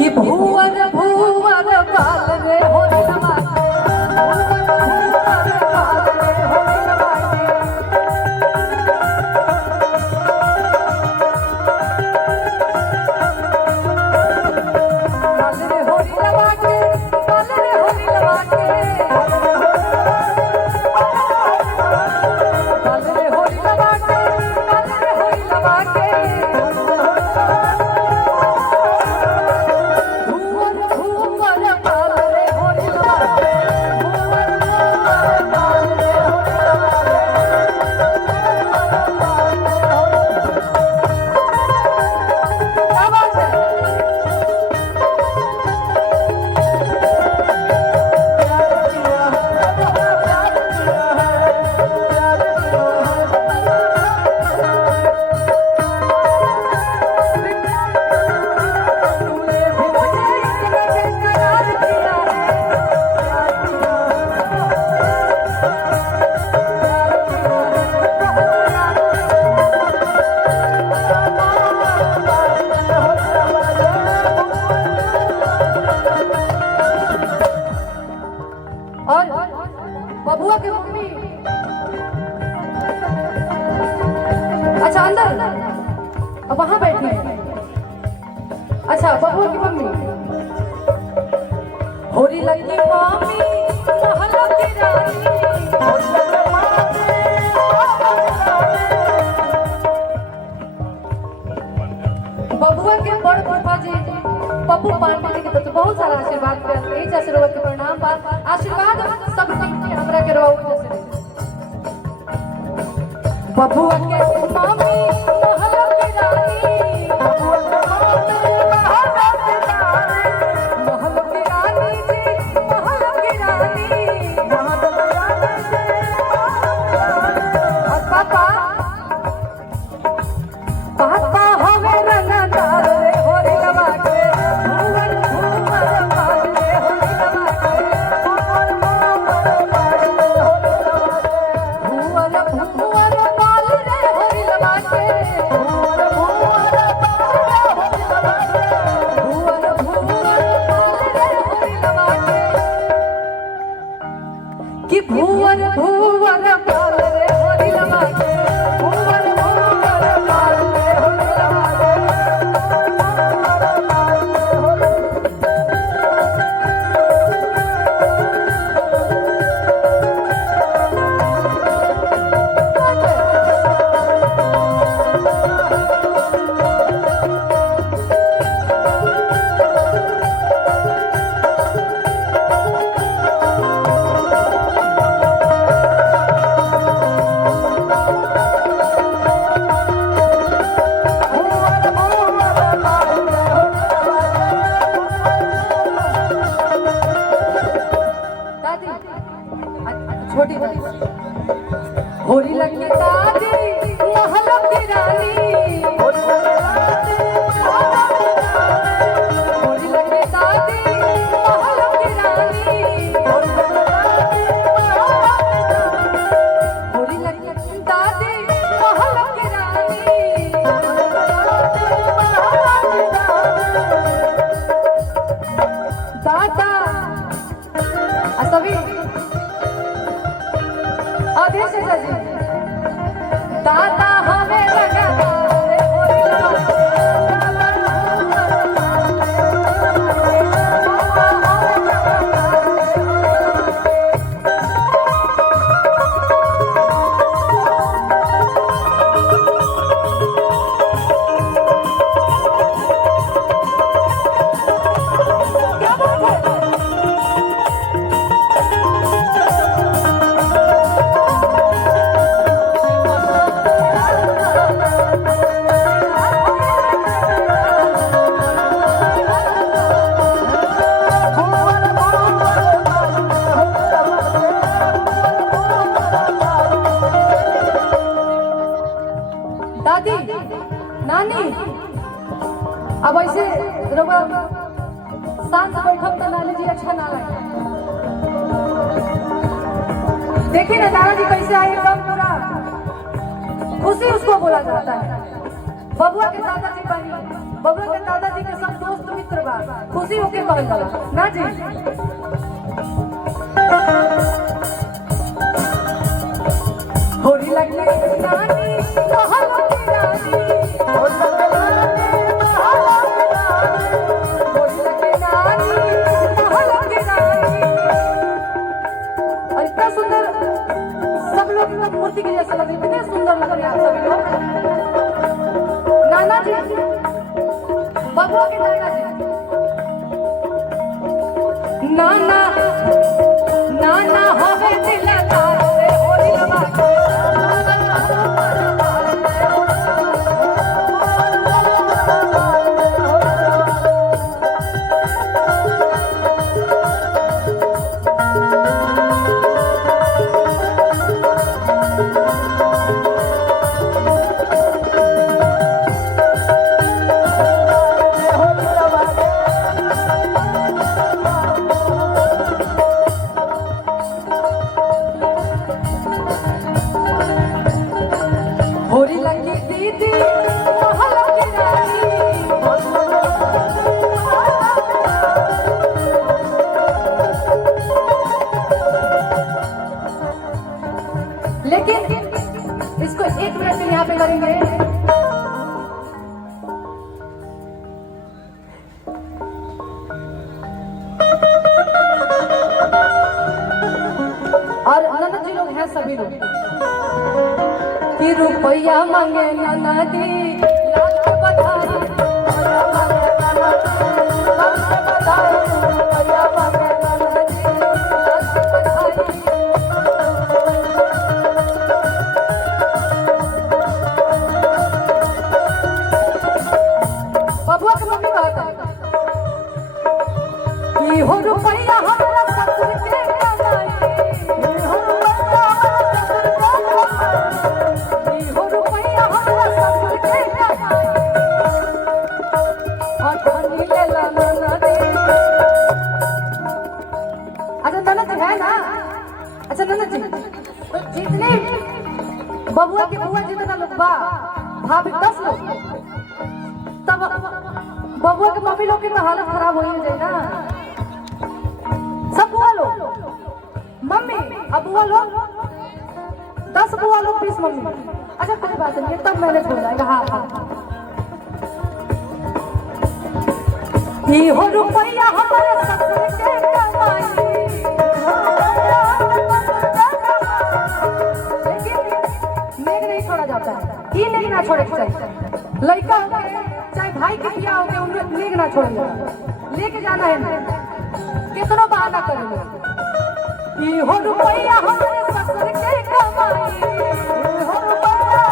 कि भूवर भूवर बाल रे हो समाते भूवर भूवर बाल रे हो समाते बाल रे होरी लवाके बाल रे होरी लवाके बाल रे होरी लवाके बाल रे होरी लवाके बबुआ की मम्मी अच्छा अंदर अब वहां बैठी है। अच्छा बबुआ की मम्मी होरी लगी मम्मी महलों की रानी बबुआ के बड़ फूफा जी पप्पू पांडे जी के तो बहुत सारा आशीर्वाद करते हैं। आशीर्वाद के प्रणाम बा आशीर्वाद सब के हमरा के रहो जैसे बबुआ के मम्मी महलों की रानी बबुआ के मम्मी महलों की रानी जी महलों की रानी और पापा पापा हवे रंगदार रे होरी लवाके भूवर भूवर बाल रे होरी लवाके भूवर भूवर बाल रे होरी लवाके भूवर भूवर बाल रे होरी लवाके भूवर भूवर बाल रे होरी लवाके भूवर भूवर बाल रे होरी लवाके कि भूवर भूवर बाल रे होरी लवाके भूवर भूवर बाल रे होरी लवाके छोटी होरी लगी दादी महलों की रानी होरी लगी दादी महलों की रानी होरी लगी दादी महलों की रानी दादा सभी आदेश है जी दादा हमें लगा रे होरी लवाके दादी नानी अब ऐसे शांत बैठक तो नानी जी अच्छा ना लगे। देखिए ना दादाजी कैसे आए एकदम पूरा खुशी उसको बोला जाता है। बबुआ के दादाजी बनी, बबुआ के दादाजी के सब दोस्त मित्र पुत्र बा खुशी होके कहल जाला ना जी। होरी लगे नानी महल की रानी, होरी लगे नानी महल की रानी। और इतना सुंदर सब लोग एकदम मूर्ति के जैसे लग रहे, कितने सुंदर लग रहे हैं आप सभी लोग। नाना जी बबुआ के नाना जी, नाना नाना होवे दिलदार रे होरी लगा के। होरी लगी दीदी महल की रानी, लेकिन इसको 1 मिनट के यहाँ पे करेंगे। और ननद जी लोग हैं सभी लोग कि रुपया मांगे ननदी लाख बधाई, रुपया मांगे ननदी लाख बधाई, रुपया मांगे ननदी लाख बधाई। बबुआ की मम्मी कहता है कि हो रुपया हमारा ससुर के कमाई, हो रुपया हमारा ससुर के कमाई, हो रुपया हमारा ससुर के कमाई। और धनी ले ला ननदी। अच्छा ननद है ना, अच्छा ननद जी तो जितने बबुआ के बुआ जितना लोग बा भाभी 10 लोग, तब बबुआ के मम्मी लोग की तो हालत खराब हो ही जाए ना। सब बुआ लोग मम्मी, अब बुआ लोग 10 बुआ लोग 20 मम्मी। अच्छा कोई बात नहीं, तब मैंने हो जाएगा। हाँ हाँ हो रुपया हमारे ससुर के कमाई, लेकिन नेक नहीं छोड़ा जाता है। ये नेक ना छोड़े के चाहिए, लड़का हो चाहे भाई के बिया हो गए उन्हें नेक ना छोड़ेंगे, लेके जाना है। कितना बहाना करेंगे कि हो रुपया हमारे ससुर के कमाई, हो रुपया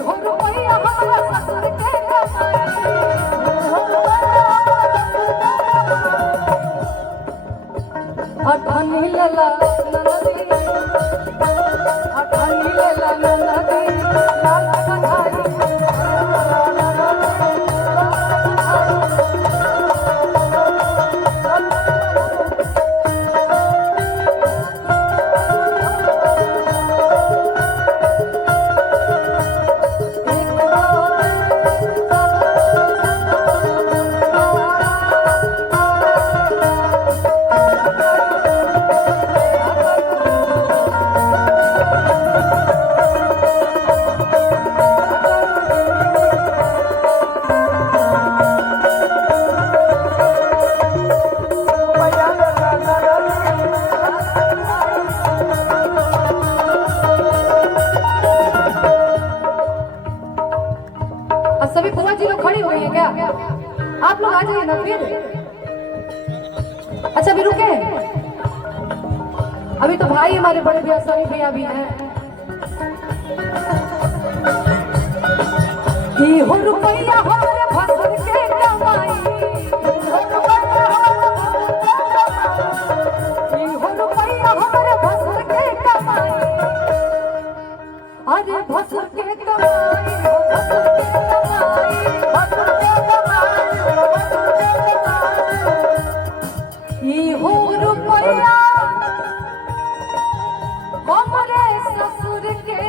हो रुपया हमारे ससुर के कमाई, हो रुपया। और धनी लला ननदी, और धनी लला ननदी लाल बधाई। सभी बुआ जी लोग खड़ी हो गई है क्या? आप लोग आ जाइए ना फिर। अच्छा अभी रुके, अभी तो भाई हमारे बड़े भैया सनी भैया भी हैं। हो रुपया हमारे भसुर के कमाई, हो रुपया हमारे भसुर के कमाई। अरे भसुर के कमाई, भसुर के कमाई, भसुर के कमाई, भसुर के कमाई। हो रुपया हमारे ससुर के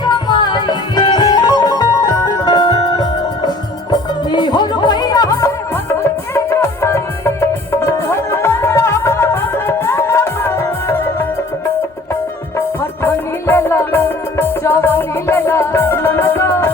कमाई। जवानी लेला ननदा